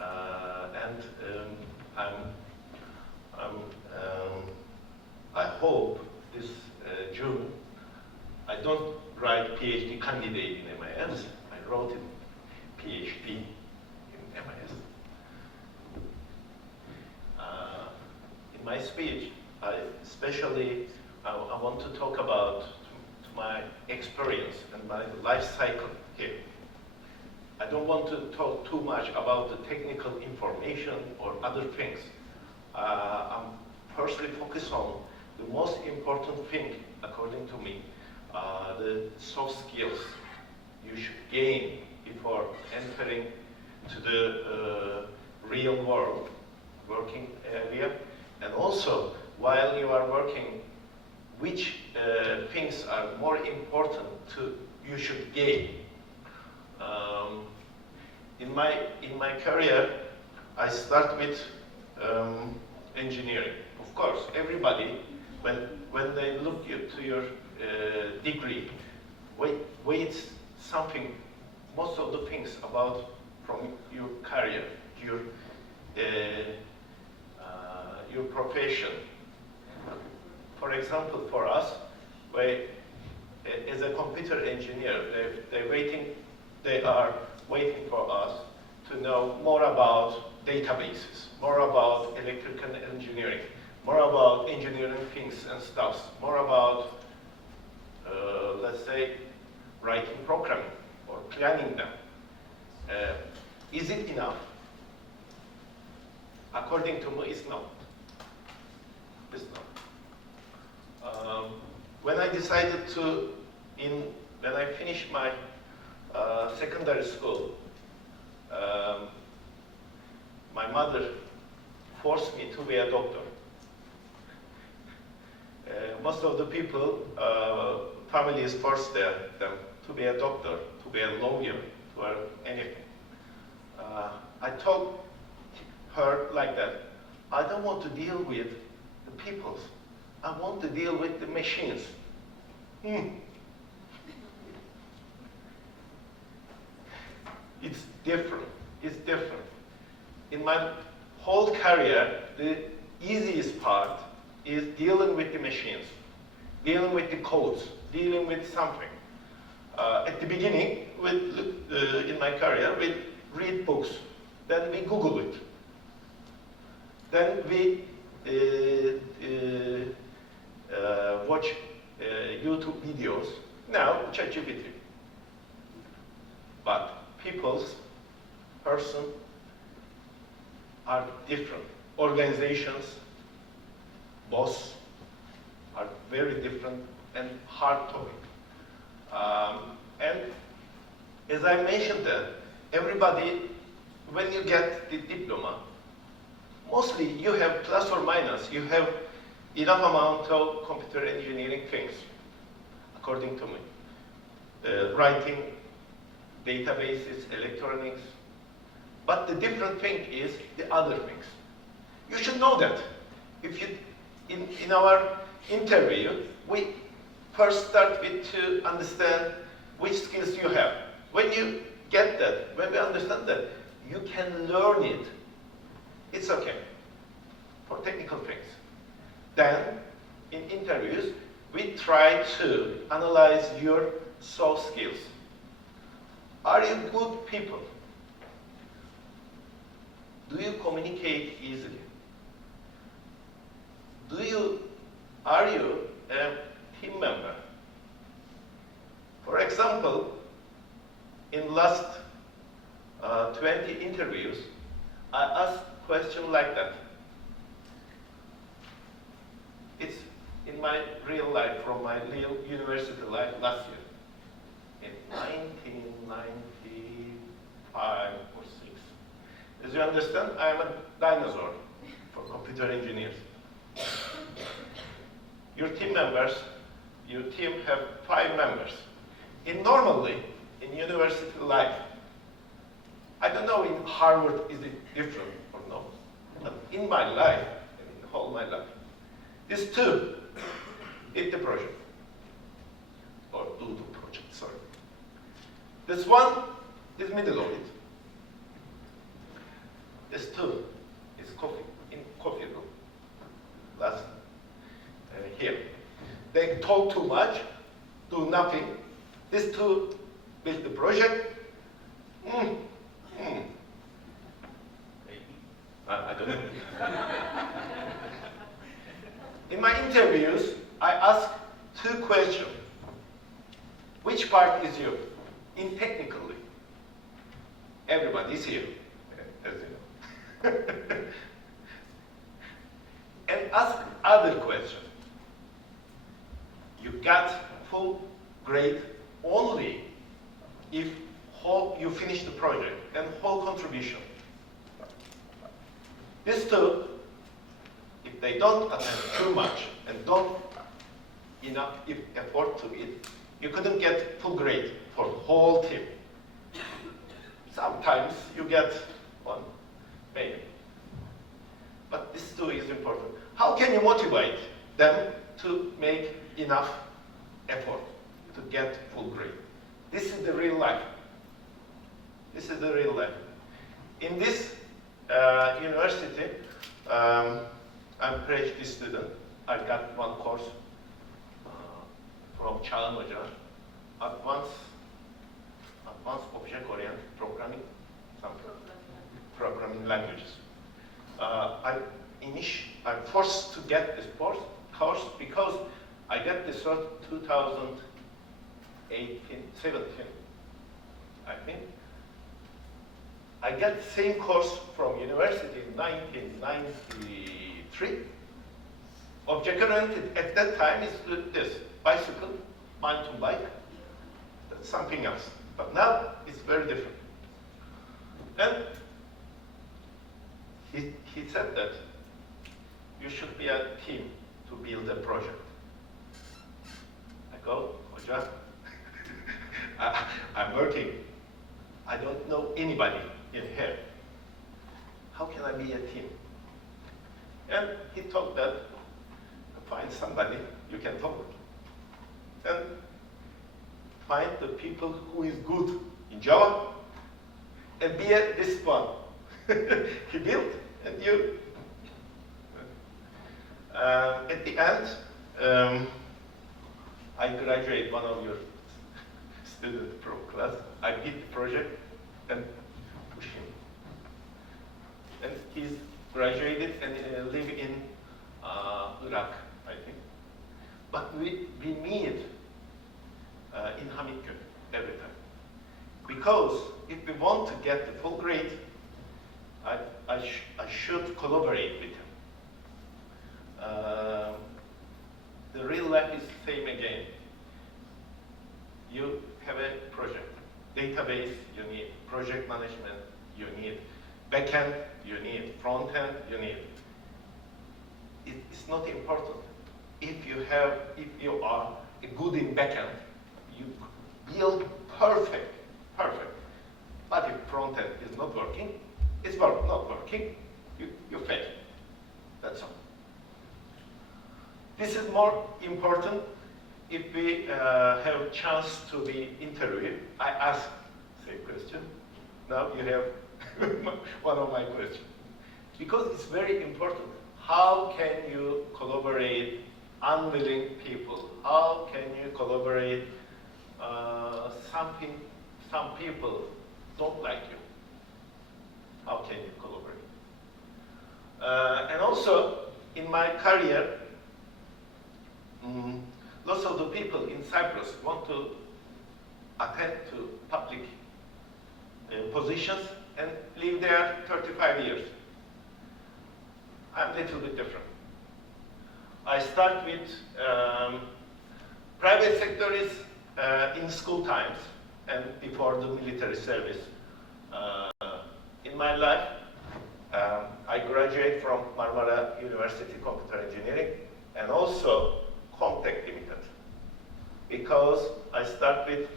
And I hope this June I don't write PhD candidate in MIS. I wrote in PhD in MIS. In my speech, I want to talk about my experience and my life cycle here. I don't want to talk too much about the technical information or other things. I'm personally focused on the most important thing, according to me, the soft skills you should gain before entering to the real world, working area, and also while you are working, which things are more important you should gain. In my career, I start with engineering. Of course, everybody, when they look to your degree, waits something, most of the things about from your career, your profession. For example, for us, as a computer engineer, they are waiting for us to know more about databases, more about electrical engineering, more about engineering things and stuffs, more about, let's say, writing programming or planning them. Is it enough? According to me, it's not. It's not. When I decided when I finished my secondary school, my mother forced me to be a doctor. Most of the people, families force them to be a doctor, to be a lawyer, to anything. I told her like that, I don't want to deal with the peoples. I want to deal with the machines. It's different. It's different. In my whole career, the easiest part is dealing with the machines, dealing with the codes, dealing with something. At the beginning, in my career, we read books, then we Google it, then we watch YouTube videos, now ChatGPT. But person are different. Organizations, boss are very different and hard topic. And as I mentioned that, everybody, when you get the diploma, mostly you have plus or minus, you have enough amount of computer engineering things, according to me. Writing, databases, electronics. But the different thing is the other things. You should know that. If you, in our interview, we first start with to understand which skills you have. When you get that, when we understand that, you can learn it. It's okay for technical things. Then, in interviews, we try to analyze your soft skills. Are you good people? Do you communicate easily? Are you a team member? For example, in last 20 interviews, I asked a question like that. It's in my real life, from my real university life last year. In 1995 or 6. As you understand, I am a dinosaur for computer engineers. Your team members, your team have 5 members. Normally, in university life, I don't know in Harvard is it different or not, but in my life, in all my life, these 2 did the project, or do the project, sorry. This one is middle of it. two is in coffee room. That's here. They talk too much, do nothing. These two build the project. I don't know. In my interviews, I ask two questions. Which part is you? In technically. Everybody is here, as you know. And ask other question. You got full grade only if you finish the project and whole contribution. These two, if they don't attend too much and don't enough effort to it, you couldn't get full grade for the whole team. Sometimes you get one, maybe. But this too is important. How can you motivate them to make enough effort to get full grade? This is the real life. This is the real life. In this university, I'm a PhD student. I got one course from Çağan Hoca, advanced object-oriented programming, some programming languages. I'm forced to get this course because I got this cert 17, I think. I got the same course from university in 1993. Object-oriented at that time is this, bicycle, mountain bike, that's something else. But now it's very different. And he said that you should be a team to build a project. I go, Hoca, I'm working. I don't know anybody in here. How can I be a team? And he told that, find somebody you can talk with. And find the people who is good in Java and be at this one. He built and you. At the end, I graduate one of your students from class. I did the project and push him. And he's graduated and live in Iraq, I think. But we meet in Hamidköy every time. Because if we want to get the full grade, I should collaborate with him. The real life is the same again. You have a project. Database, you need project management, you need backend, you need front end, you need. It's not important. If you are good in backend, you build perfect. But if front end is not working, not working, you fail. That's all. This is more important if we have a chance to be interviewed. I ask same question. Now you have one of my questions. Because it's very important. How can you collaborate unwilling people? How can you collaborate some people don't like you? How can you collaborate? And also, in my career, lots of the people in Cyprus want to attend to public positions and live there 35 years. I'm a little bit different. I start with private sector is in school times and before the military service. In my life, I graduate from Marmara University Computer Engineering and also Comtech Limited. Because I start with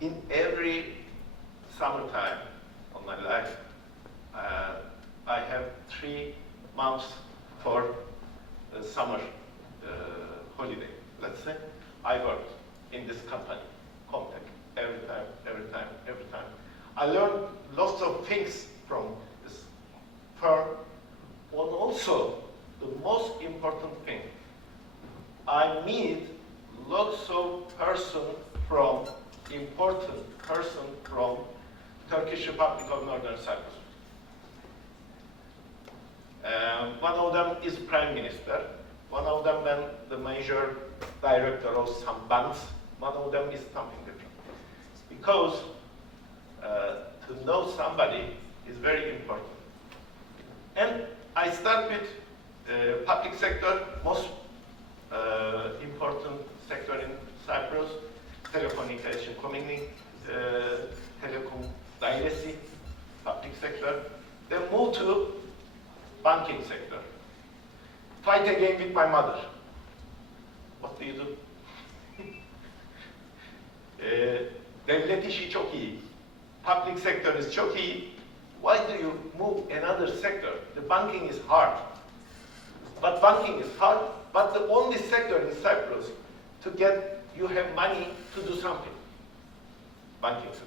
in every summertime of my life, I have 3 months for the summer holiday. Let's say I worked in this company, Comtech, every time. I learned lots of things from this firm. And also, the most important thing, I meet lots of important person from Turkish Republic of Northern Cyprus. One of them is Prime Minister. One of them then the major director of some banks. One of them is something different. Because to know somebody is very important. And I start with public sector, most important sector in Cyprus, telecommunication, telecom dairesi, public sector. Then move to banking sector. Fight again with my mother. What do you do? Devlet işi çok iyi. Public sector is çok iyi. Why do you move another sector? The banking is hard. But banking is hard, but the only sector in Cyprus to get, you have money to do something. Banking sector.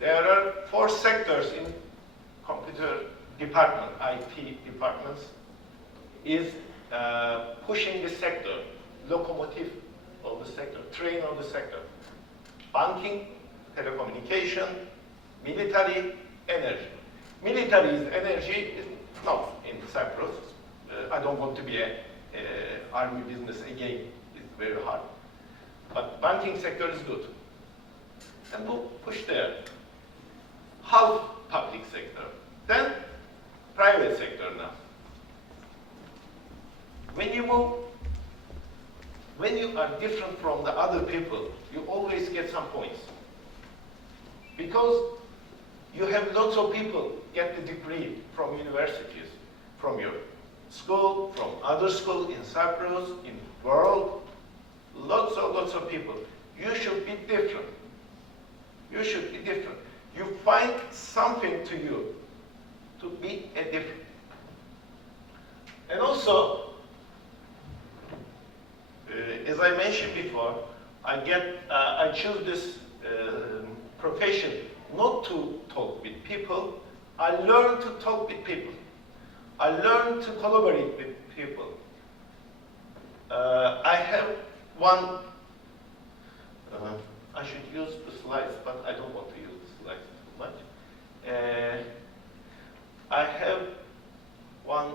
There are 4 sectors in computer department, IT departments, is pushing the sector, locomotive of the sector, train of the sector. Banking, telecommunication, military, energy. Military is energy, is not in Cyprus. I don't want to be a army business again, it's very hard. But banking sector is good. And we'll push there. Half public sector. Then private sector now. When you move, when you are different from the other people, you always get some points. Because you have lots of people get the degree from universities, from your school, from other school in Cyprus, in the world, lots of people. You should be different. You should be different. You find something to you to be a different. And also, as I mentioned before, I choose this profession not to talk with people. I learn to talk with people. I learn to collaborate with people. I have one, I should use the slides, but I don't want to use the slides too much. I have one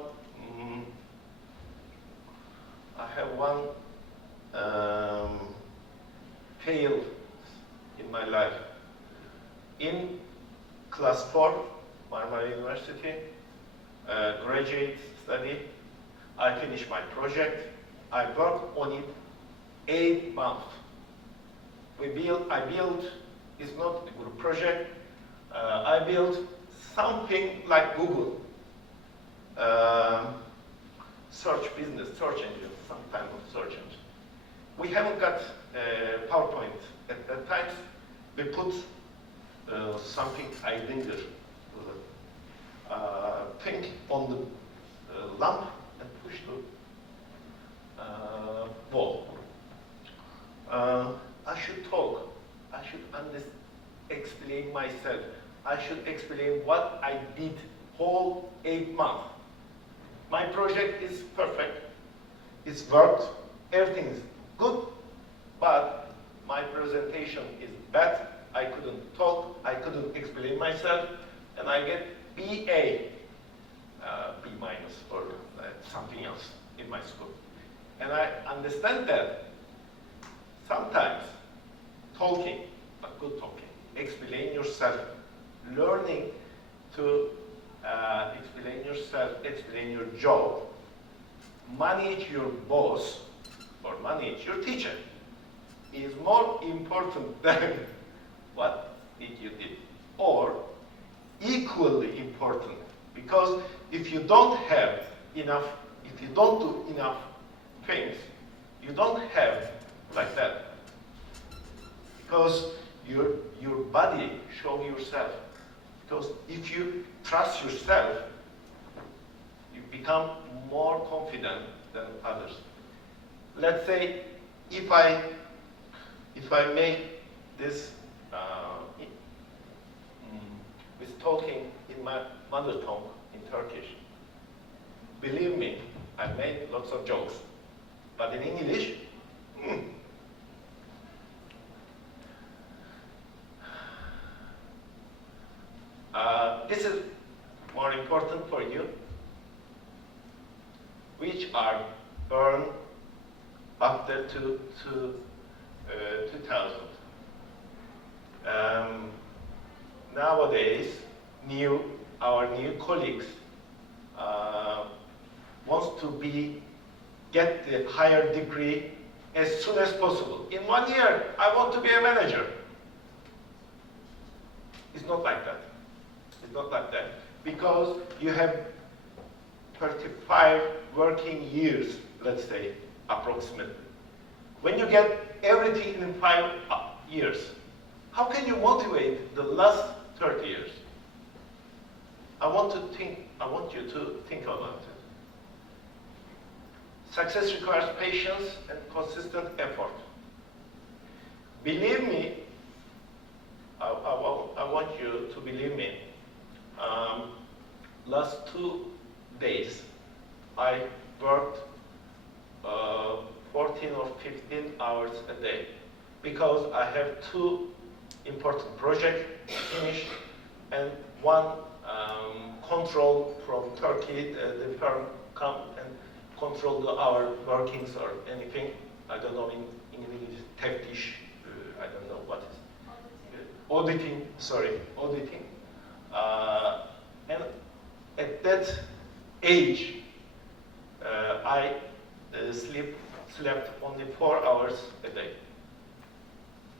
fail in my life. In class 4, Marmara University, graduate study, I finished my project. I worked on it 8 months. I built, it's not a group project, I built something like Google. Search business, search engine, some kind of search engine. We haven't got PowerPoint at that time. We put something I linger thing on the lamp and push the wall. I should talk. I should explain myself. I should explain what I did whole 8 months. My project is perfect. It's worked. Everything is good, but my presentation is bad. I couldn't talk. I couldn't explain myself, and I get BA, B minus or something else in my school. And I understand that sometimes talking, but good talking, explain yourself, learning to explain yourself, explain your job, manage your boss, or manage your teacher is more important than what you did, or equally important, because if you don't have enough, if you don't do enough things, you don't have like that, because your body show yourself. Because if you trust yourself, you become more confident than others. Let's say if I make this mother tongue in Turkish. Believe me, I made lots of jokes. But in English, this is more important for you, which are earned after 2000. Nowadays, our new colleagues wants to get the higher degree as soon as possible. In 1 year, I want to be a manager. It's not like that. It's not like that. Because you have 35 working years, let's say, approximately. Need. When you get everything in 5 years, how can you motivate the last 30 years? I want you to think about it. Success requires patience and consistent effort. Believe me, I want you to believe me. Last 2 days, I worked 14 or 15 hours a day because I have 2 important projects finished and 1 control from Turkey. The firm come and control our workings or anything. I don't know in English, teftiş, I don't know what is. Auditing, sorry, auditing. And at that age, I slept only 4 hours a day.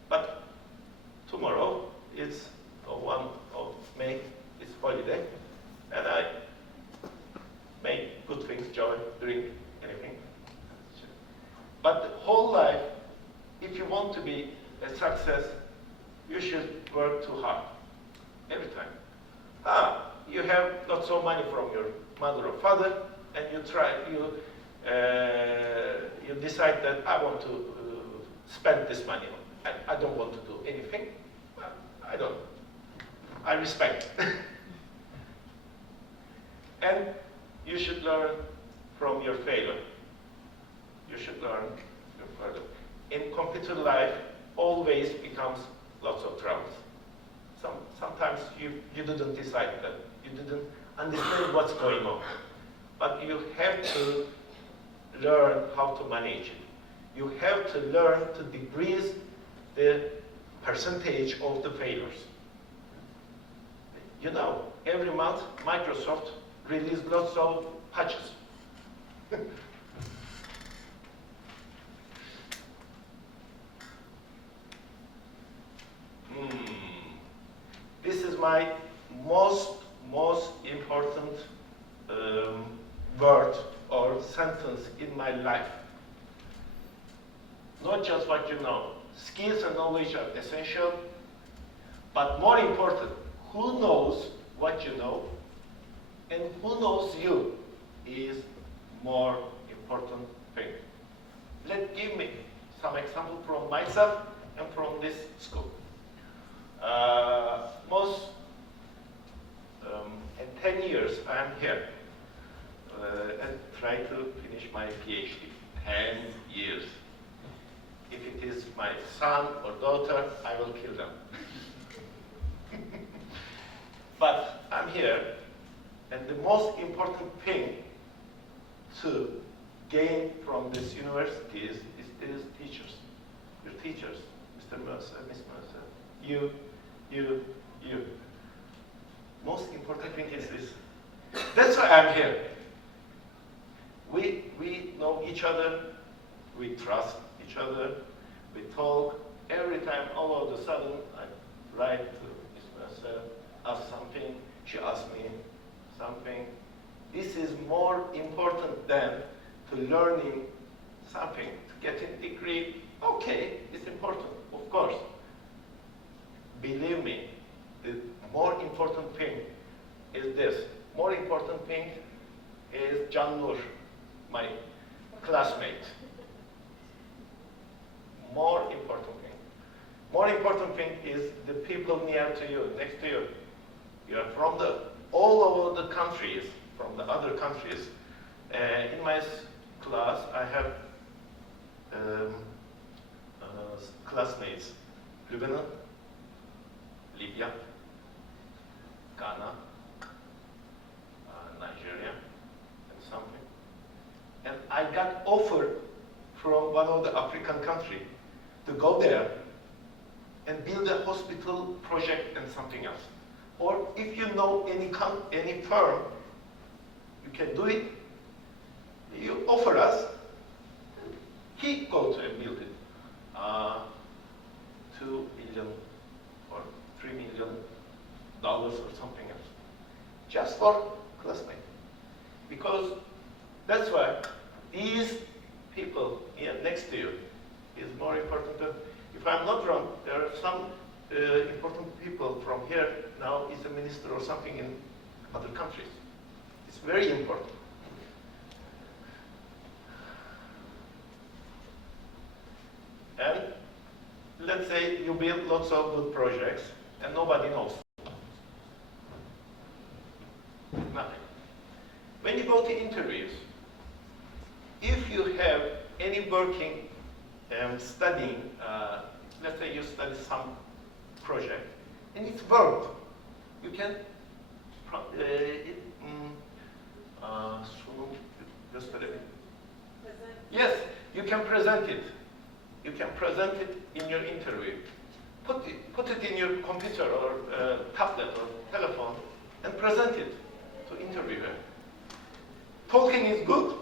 But tomorrow is 1 of May, it's holiday, and I make good things, joy, drink, anything. But the whole life, if you want to be a success, you should work too hard, every time. You have lots of money from your mother or father, and you decide that I want to spend this money. I don't want to do anything. I don't. I respect. And you should learn from your failure. You should learn your failure. In computer life, always becomes lots of troubles. Sometimes you didn't decide that. You didn't understand what's going on. But you have to learn how to manage it. You have to learn to decrease the percentage of the failures. You know, every month Microsoft releases lots of patches. This is my most important word or sentence in my life. Not just what you know. Skills and knowledge are essential, but more important, who knows what you know and who knows you is more important thing. Give me some example from myself and from this school. In 10 years I am here and try to finish my PhD. 10 years. If it is my son or daughter, I will kill them. But I'm here, and the most important thing to gain from this university is teachers. Your teachers, Mr. Mercer, Miss Mercer, you. Most important thing is this. That's why I'm here. We know each other, we trust each other, we talk. Every time, all of a sudden, I write to Miss Mercer, ask something, she asks me something. This is more important than to learning something, to getting a degree. Okay, it's important, of course. Believe me, the more important thing is this. More important thing is Can Nur, my classmate. More important thing. More important thing is the people near to you, next to you. You are from the all over the countries, from the other countries. In my class, I have classmates, Lebanon, Libya, Ghana, Nigeria, and something. And I got offered from one of the African countries to go there and build a hospital project and something else. Or if you know any firm, you can do it. You offer us, he go to and build it. $2 million or $3 million or something else, just for classmates. Because that's why these people here next to you is more important than, if I'm not wrong, there are some important people from here now is a minister or something in other countries. It's very important. And let's say you build lots of good projects and nobody knows. Nothing. When you go to interviews, if you have any working, studying, let's say you study some project, and it's worked, you can, yes, you can present it. You can present it in your interview. Put it in your computer or tablet or telephone and present it to interviewer. Talking is good,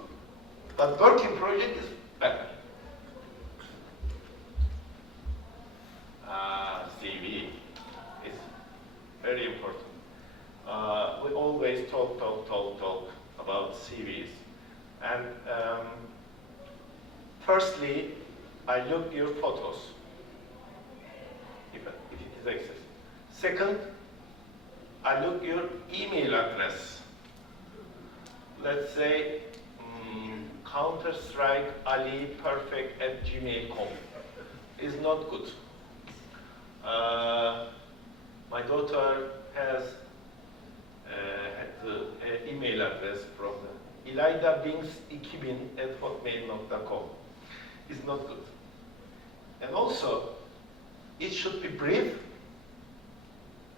but working project is better. CV is very important. We always talk about CVs. And firstly, I look your photos, if it exists. Second, I look your email address. Let's say Counter-Strike Ali perfect at gmail.com is not good. My daughter has the email address from ilaydabings2000@hotmail.com. It's not good. And also, it should be brief,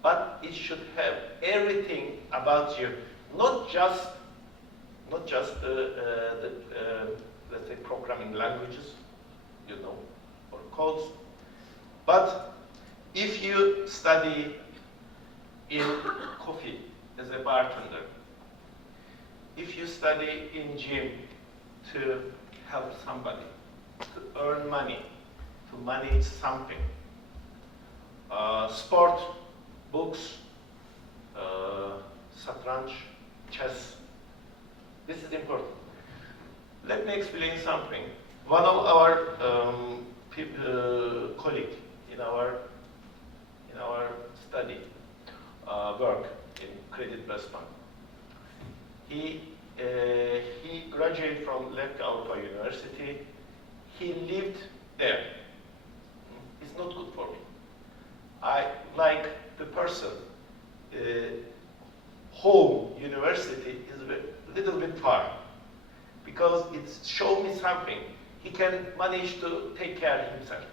but it should have everything about you, not just let's say programming languages, you know, or codes, but if you study in coffee as a bartender, if you study in gym to help somebody, to earn money, to manage something, sport, books, satranj, chess, this is important. Let me explain something. One of our colleagues in our study work in Creditwest Bank. He graduated from Lefke Avrupa University. He lived there. It's not good for me. I like the person. Home university is a little bit far because it showed me something. He can manage to take care of himself.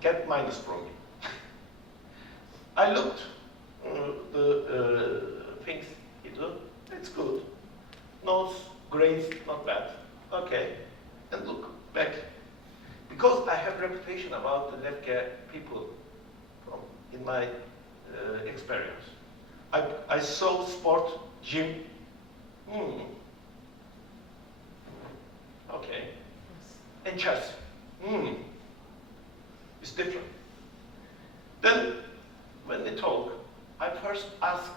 Get minus from me. I looked the things he do. It's good. Notes, grades, not bad. Okay. And look back. Because I have reputation about the Lefke people in my experience. I saw sport, gym. Okay. And chess. It's different. Then, when they talk, I first ask,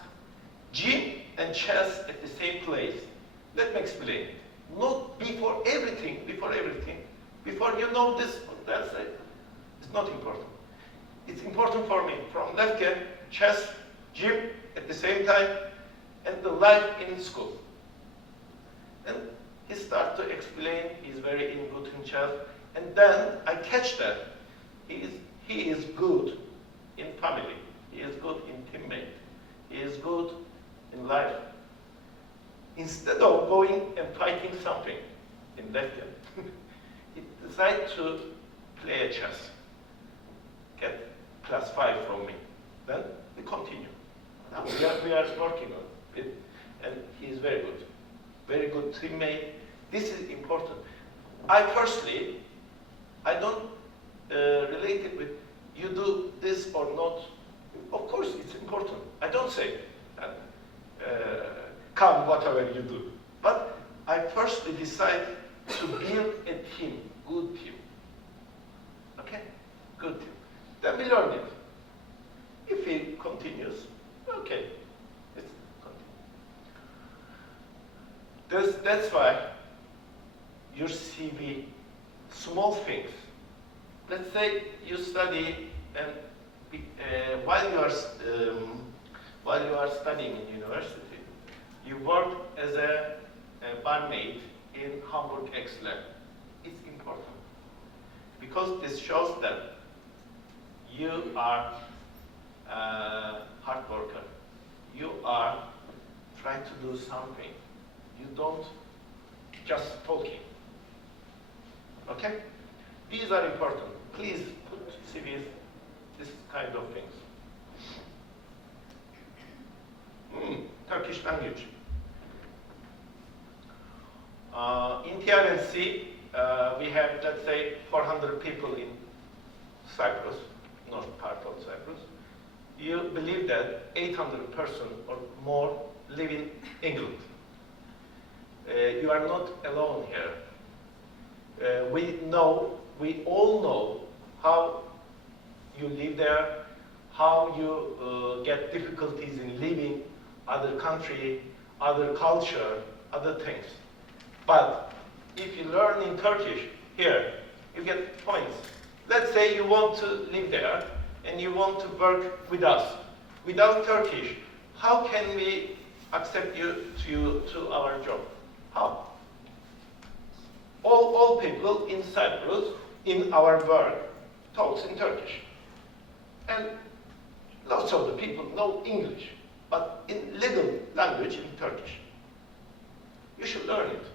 gym and chess at the same place. Let me explain. Not before everything. Before you know this, that's it. It's not important. It's important for me. From Lefke, chess, gym at the same time, and the life in school. And he starts to explain. He's very good in chess, and then I catch that he is good in family. He is good in teammate. He is good instead of going and fighting something in Latvian, he decided to play a chess, get +5 from me. Then we continue. Now we are working on it, and he is very good teammate. This is important. I don't relate it with you do this or not. Of course, it's important. I don't say that, come whatever you do. But I firstly decide to build a team, good team. Okay? Good team. Then we learn it. If it continues, okay. It's continue. That's why your CV, small things. Let's say you study and while you are studying in university, you work as a barmaid in Hamburg X-Lab. It's important because this shows that you are a hard worker. You are trying to do something. You don't just talking. Okay? These are important. Please put CVs, this kind of things. Turkish language. In TRNC, we have, let's say, 400 people in Cyprus, north part of Cyprus. You believe that 800 persons or more live in England. You are not alone here. We all know how you live there, how you get difficulties in living, other country, other culture, other things. But if you learn in Turkish, here, you get points. Let's say you want to live there and you want to work with us. Without Turkish, how can we accept you to our job? How? All people in Cyprus, in our work, talks in Turkish. And lots of the people know English, but in legal language in Turkish. You should learn it.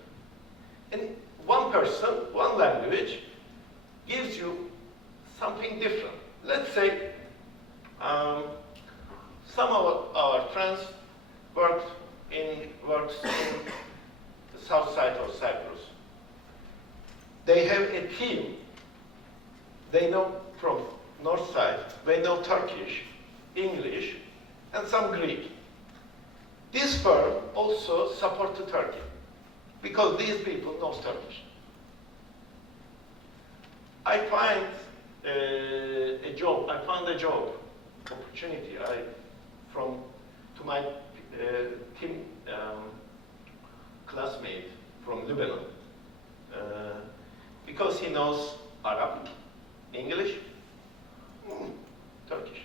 And one person, one language, gives you something different. Let's say some of our friends works in the south side of Cyprus. They have a team. They know from north side, they know Turkish, English, and some Greek. This firm also supports Turkey because these people know Turkish. I found a job opportunity to my team classmate from Lebanon because he knows Arabic, English, Turkish.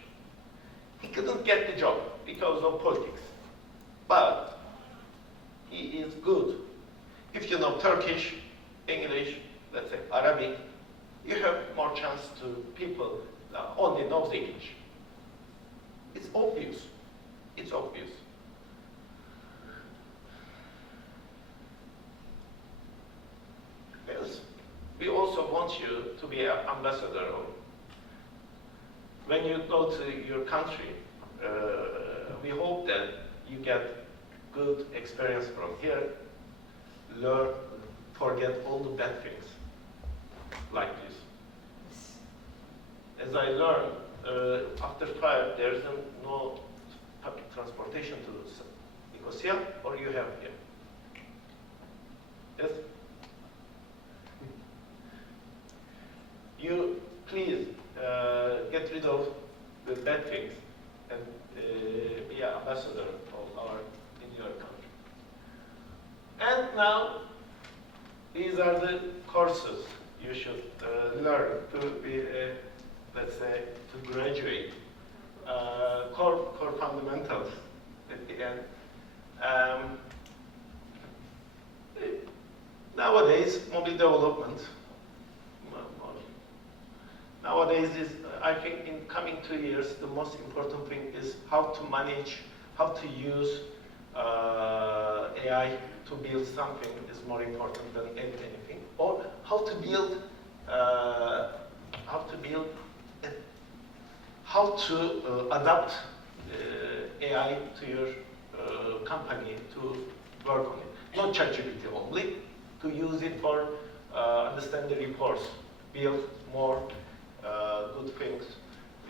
He couldn't get the job because of politics, but he is good. If you know Turkish, English, let's say Arabic, you have more chance to people that only knows English. It's obvious. It's obvious. Yes. We also want you to be an ambassador. When you go to your country, we hope that you get good experience from here, learn, forget all the bad things, like this. As I learned, after fire, there's no public transportation to Nicosia, or you have here. Yes? You please get rid of the bad things and be an ambassador of in your country. And now, these are the courses you should learn to be, let's say, to graduate. Core fundamentals at the end. Nowadays, mobile development. Nowadays, I think in coming 2 years, the most important thing is how to manage, how to use AI to build something is more important than anything, or how to build, how to adapt AI to your company to work on it. Not ChatGPT only, to use it for understand the reports, build more good things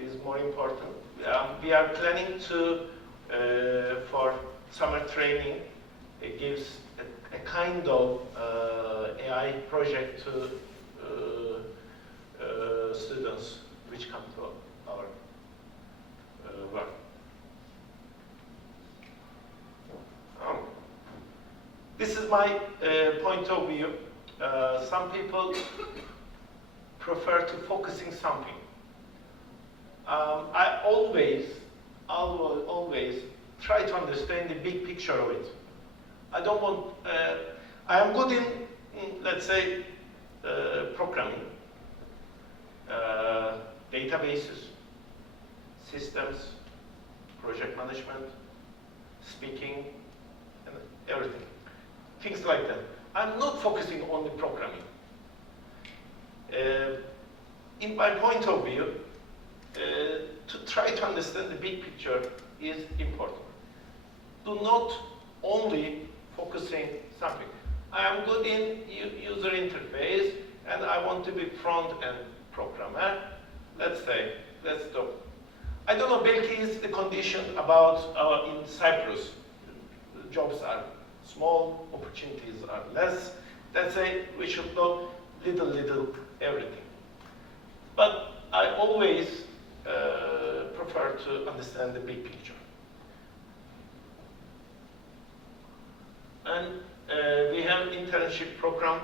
is more important. We are planning to, for summer training, it gives a kind of AI project to students which come to our work. This is my point of view. Some people prefer to focusing something. I always try to understand the big picture of it. I don't want, I am good in let's say, programming, databases, systems, project management, speaking, and everything. Things like that. I'm not focusing on the programming. In my point of view, to try to understand the big picture is important. Do not only focusing something. I am good in user interface and I want to be front-end programmer. Let's stop. I don't know, belki is the condition about in Cyprus. Jobs are small, opportunities are less. Let's say we should know little everything. But I always prefer to understand the big picture. And we have internship program.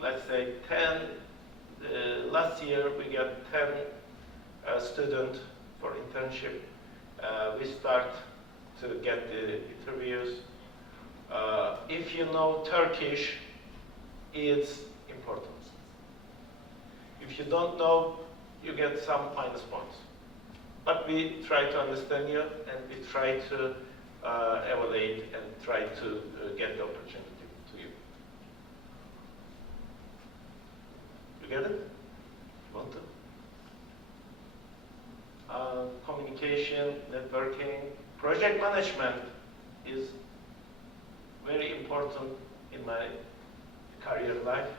Let's say 10. Last year we got 10 students for internship. We start to get the interviews. If you know Turkish, it's important. If you don't know, you get some minus points. But we try to understand you and we try to evaluate and try to get the opportunity to you. You get it? You want to? Communication, networking, project management is very important in my career life.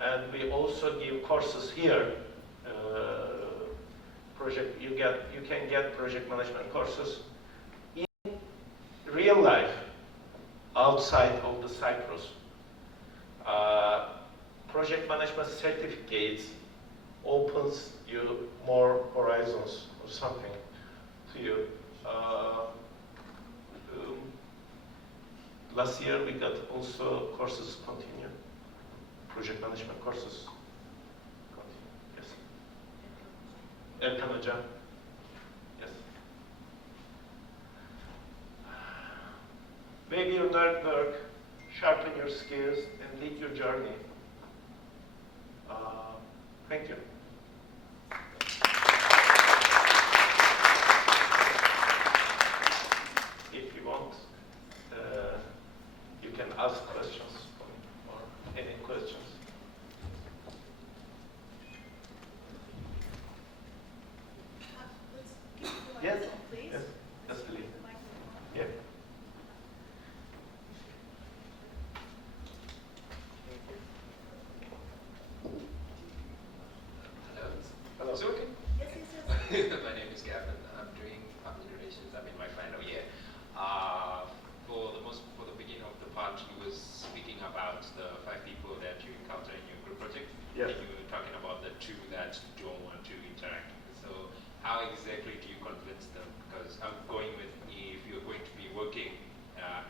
And we also give courses here. You can get project management courses in real life outside of the Cyprus. Project management certificates opens you more horizons or something to you. Last year we got also courses continue, project management courses continue. Yes. Erkan Hocam. Yes. Make your network, sharpen your skills, and lead your journey. Thank you. If you want, you can ask questions or any questions. Yes, please. Yes, please. Yeah. Hello. Is it working? Yes, yes. My name is Gavin. I'm doing public relations. I'm in my final year. For the beginning of the part, you was speaking about the 5 people that you encounter in your group project. Yes. And you were talking about the 2 that don't want to interact. So how exactly do you convince them? Because I'm going with, if you're going to be working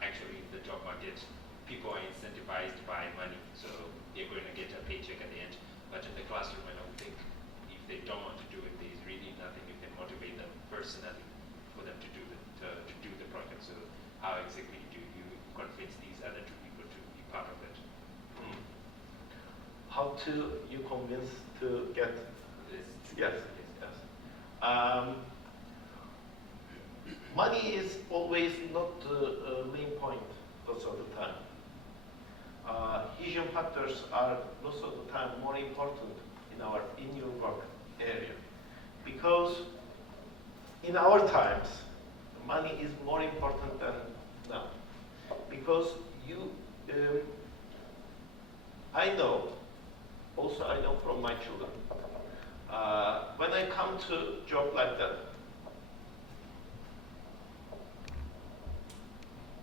actually in the job market, people are incentivized by money. So they're going to get a paycheck at the end. But in the classroom, I don't think if they don't want to do it, there's really nothing you can motivate them personally for them to do the project. So how exactly do you convince these other 2 people to be part of it? How to you convince to get This, yes. Money is always not the main point most of the time. Human factors are most of the time more important in your work area, because in our times money is more important than now, because I know from my children, when I come to job like that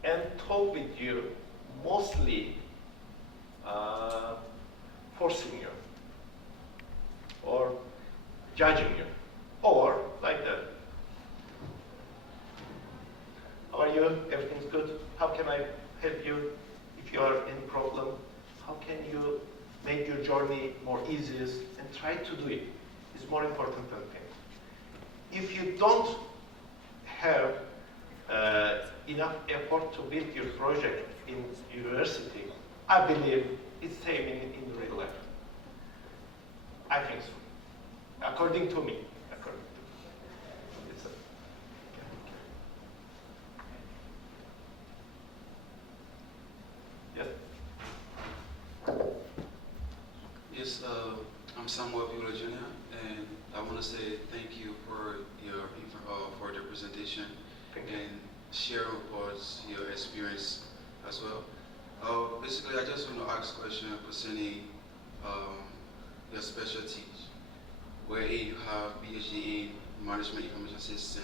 and talk with you, mostly forcing you or judging you, or like that. How are you? Everything's good? How can I help you if you are in problem? How can you make your journey more easiest, and try to do it? It's more important than things. If you don't have enough effort to build your project in university, I believe it's same in real life. I think so. According to me. Yes? Yes, I'm Samuel Bueller Jr., and I want to say thank you for for the presentation and share with us your experience as well. Basically, I just want to ask a question concerning your specialty, where you have PhD in Management Information System.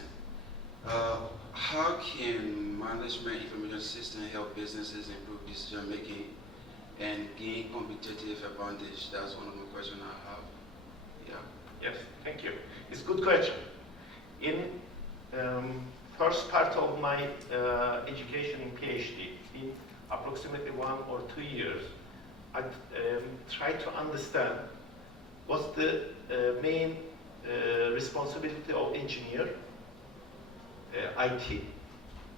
How can Management Information System help businesses improve decision making and gain competitive advantage? That's one of the questions I have. Yeah. Yes, thank you. It's a good question. In first part of my education in PhD, in approximately 1 or 2 years, I tried to understand what's the main responsibility of engineer, IT,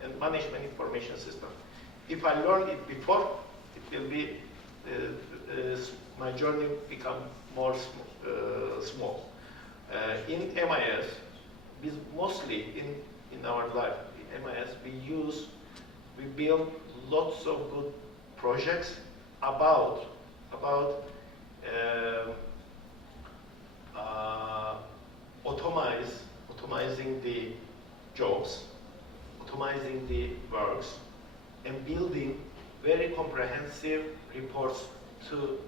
and management information system. If I learn it before, it will be my journey become more small. In MIS, mostly in our life, in MIS, we build lots of good projects about automizing the jobs, automizing the works, and building very comprehensive reports to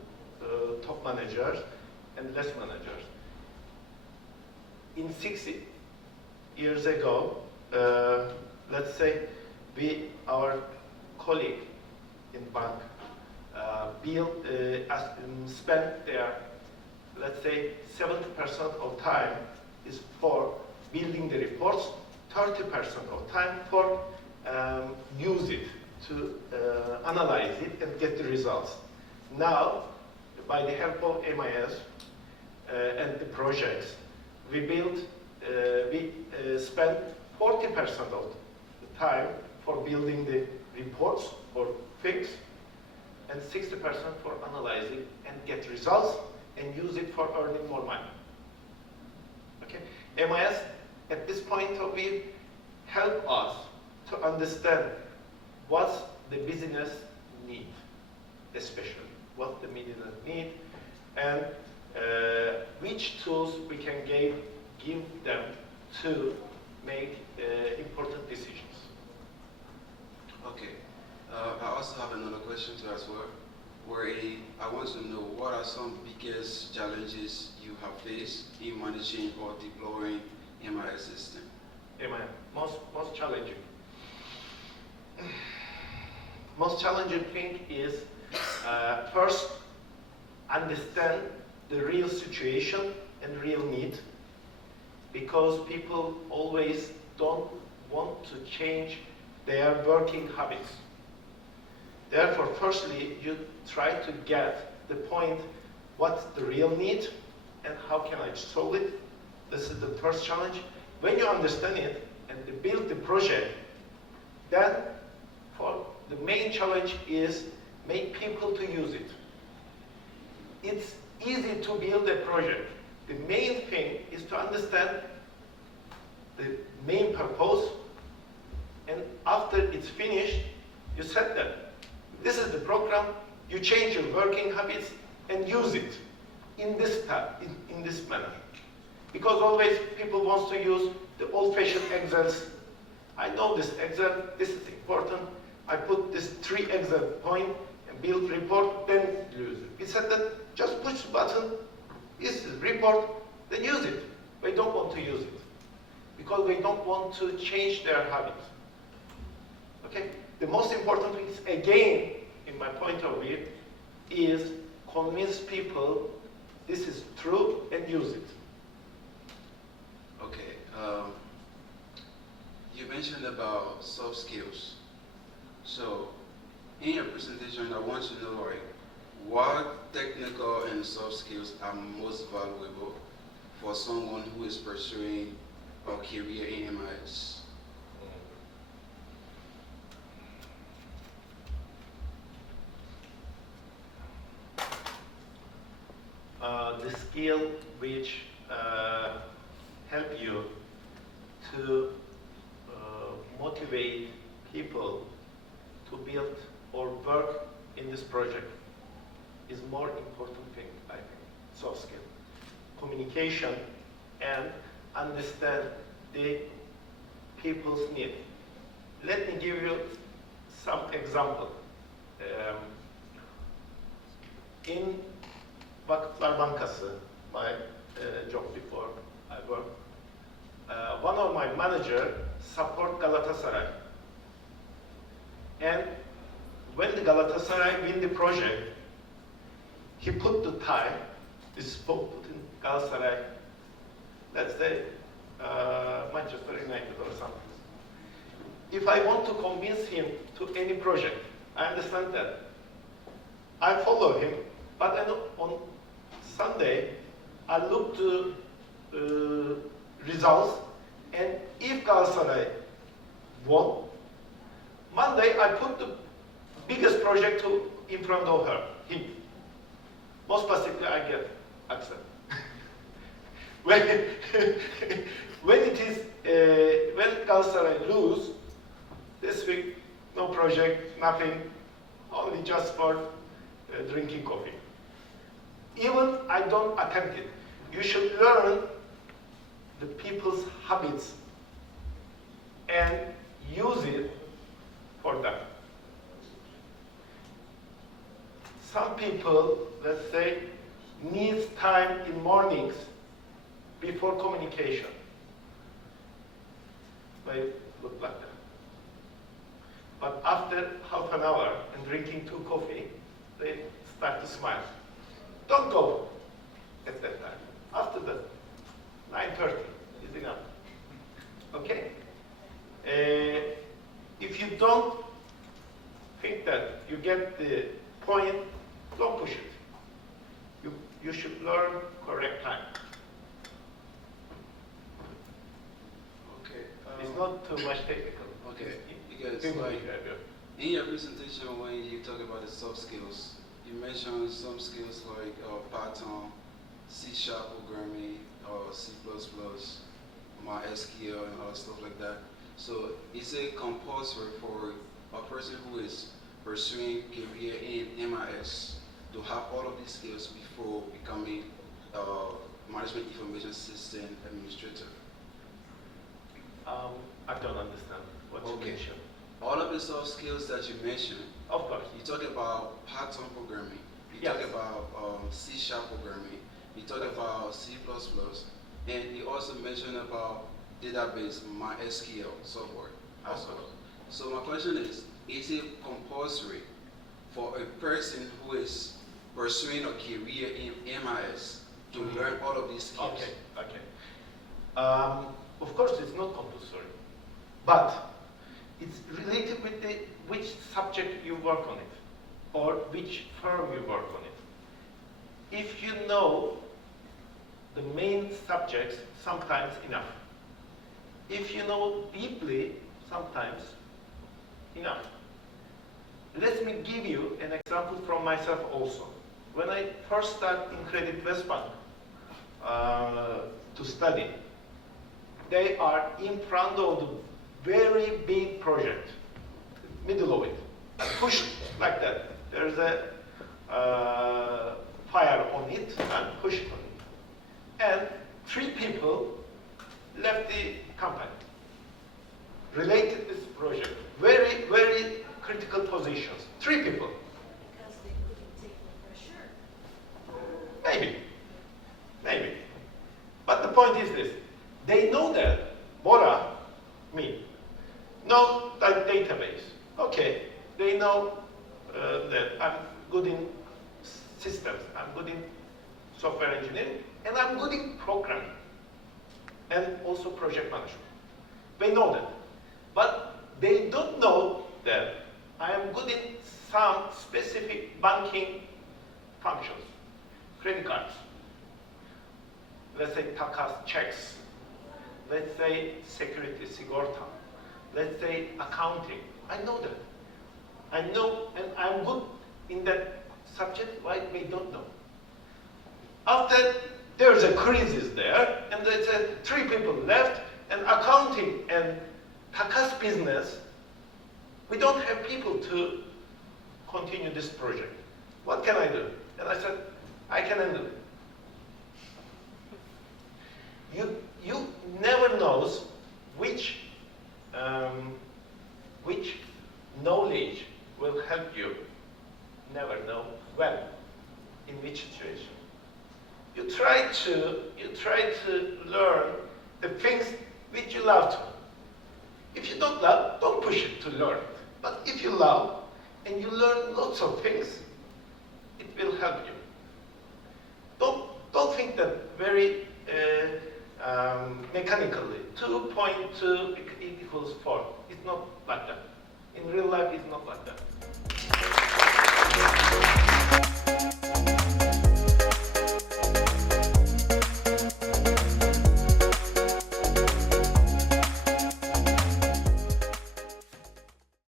top managers and less managers. In 6 years ago, let's say our colleague in bank spent their, let's say, 70% of time is for building the reports, 30% of time for use it, to analyze it and get the results. Now, by the help of MIS and the projects, we spend 40% of the time for building the reports or things, and 60% for analyzing and get results and use it for earning more money. Okay? MIS, at this point of view, help us to understand what's the business need, especially what the business need, and which tools we can give them to make important decisions. Okay. I also have another question to ask, where I want to know what are some biggest challenges you have faced in managing or deploying MIS system? Most challenging. Most challenging thing is first understand the real situation and real need, because people always don't want to change their working habits. Therefore, firstly, you try to get the point, what's the real need and how can I solve it? This is the first challenge. When you understand it and you build the project, then for the main challenge is make people to use it. It's easy to build a project. The main thing is to understand the main purpose And after it's finished, you set them. This is the program, you change your working habits and use it in this in this manner. Because always people want to use the old-fashioned Excels. I know this Excel, this is important. I put this 3 Excel point and build report, then use it. We said that just push the button, this is report, then use it. We don't want to use it because we don't want to change their habits. Okay? The most important thing is, again, in my point of view, is convince people this is true and use it. Okay. You mentioned about soft skills. So, in your presentation, I want to know, like, what technical and soft skills are most valuable for someone who is pursuing a career in MIS? The skill which help you to motivate people to build or work in this project is more important thing, I think, soft skill. Communication and understand the people's need. Let me give you some example. In Vakıflar Bankası, my job before I worked, one of my manager support Galatasaray. And when the Galatasaray win the project, he put the tie, this is put in Galatasaray, let's say Manchester United or something. If I want to convince him to any project, I understand that. I follow him, but then on Sunday, I look to results, and if Galatasaray won, Monday I put the biggest project in front of him. Most possibly I get accept. when when Galatasaray lose, this week no project, nothing, only just for drinking coffee. Even I don't attempt it. You should learn the people's habits and use it for them. Some people, let's say, needs time in mornings before communication. They look like that. But after half an hour and drinking 2 coffee, they start to smile. Don't go at that time. After that, 9:30 is enough. Okay? If you don't think that you get the point, don't push it. You should learn correct time. Okay. It's not too much technical. Okay. It's Because human like behavior. in your presentation, when you talk about the soft skills, you mentioned some skills like Python, C# programming, C++, MySQL, and all stuff like that. So is it compulsory for a person who is pursuing career in MIS to have all of these skills before becoming a management information system administrator? I don't understand what you mentioned. All of the soft skills that you mentioned, Of course. you talk about Python programming, you Yes. talk about C# programming, you talk about C++, and you also mentioned about database, MySQL, software as well. So my question is it compulsory for a person who is pursuing a career in MIS to learn all of these skills? Okay, okay. Of course, it's not compulsory, but it's related with which subject you work on it, or which firm you work on it. If you know the main subjects, sometimes enough. If you know deeply, sometimes enough. Let me give you an example from myself also. When I first started in Creditwest Bank to study, they are in front of the very big project, middle of it, push like that. There's a fire on it and push on it. And 3 people left the company related to this project. Very, very critical positions. 3 people. Because they couldn't take the pressure. Maybe. Maybe. But the point is this. They know that Bora, me, know that database. Okay. They know that I'm good in systems. I'm good in software engineering. And I'm good in programming. And also project management. They know that. But they don't know that I am good in some specific banking functions. Credit cards. Let's say takas, checks. Let's say security, sigorta. Let's say accounting. I know that. I know and I'm good in that subject. Why they don't know? After there's a crisis there, and there's 3 people left, and accounting and takas business, we don't have people to continue this project. What can I do? And I said, I can handle it. You never knows which knowledge will help you. Never know when, in which situation. You try to learn the things which you love to. If you don't love, don't push it to learn. But if you love and you learn lots of things, it will help you. Don't think that very mechanically. 2.2 equals 4. It's not like that. In real life, it's not like that.